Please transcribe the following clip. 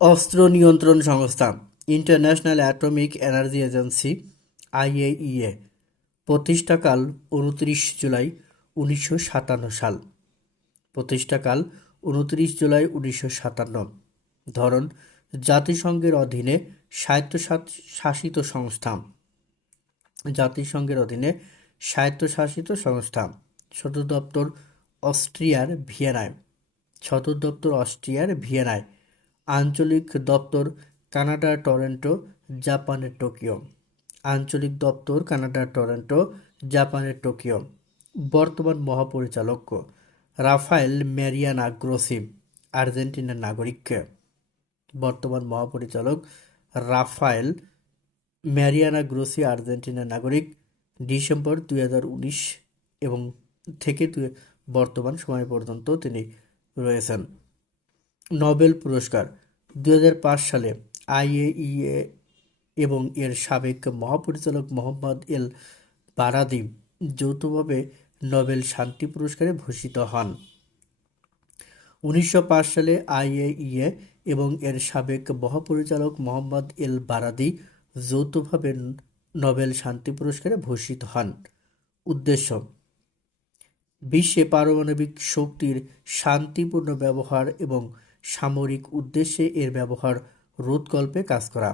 অস্ত্র নিয়ন্ত্রণ সংস্থা international atomic energy agency IAEA প্রতিষ্ঠাকাল 29 জুলাই 1957 সাল। প্রতিষ্ঠাকাল 29 জুলাই 1957। ধরন জাতিসংঘের অধীনে স্বায়ত্তশাসিত সংস্থা। জাতিসংঘের অধীনে স্বায়ত্তশাসিত সংস্থা। সদর দপ্তর অস্ট্রিয়ার ভিয়েনায়। সদর দপ্তর অস্ট্রিয়ার ভিয়েনায়। আঞ্চলিক দপ্তর কানাডার টরন্টো, জাপানের টোকিও। আঞ্চলিক দপ্তর কানাডার টরন্টো, জাপানের টোকিও। বর্তমান মহাপরিচালক রাফায়েল ম্যারিয়ানা গ্রোসি, আর্জেন্টিনার নাগরিক। বর্তমান মহাপরিচালক রাফায়েল ম্যারিয়ানা গ্রোসি, আর্জেন্টিনার নাগরিক। ডিসেম্বর 2019 এবং থেকে বর্তমান সময় পর্যন্ত তিনি রয়েছেন। নোবেল পুরস্কার 2005 সালে আইএইএ এবং এর সাবেক মহাপরিচালক মোহাম্মদ এল বারাদি যৌথভাবে নোবেল শান্তি পুরস্কারে ভূষিত হন। 1905 সালে আইএইএ এবং এর সাবেক মহাপরিচালক মোহাম্মদ এল বারাদি যৌথভাবে নোবেল শান্তি পুরস্কারে ভূষিত হন। উদ্দেশ্য: বিশ্বে পারমাণবিক শক্তির শান্তিপূর্ণ ব্যবহার এবং সামরিক উদ্দেশ্যে এর ব্যবহার রোধকল্পে কাজ করা।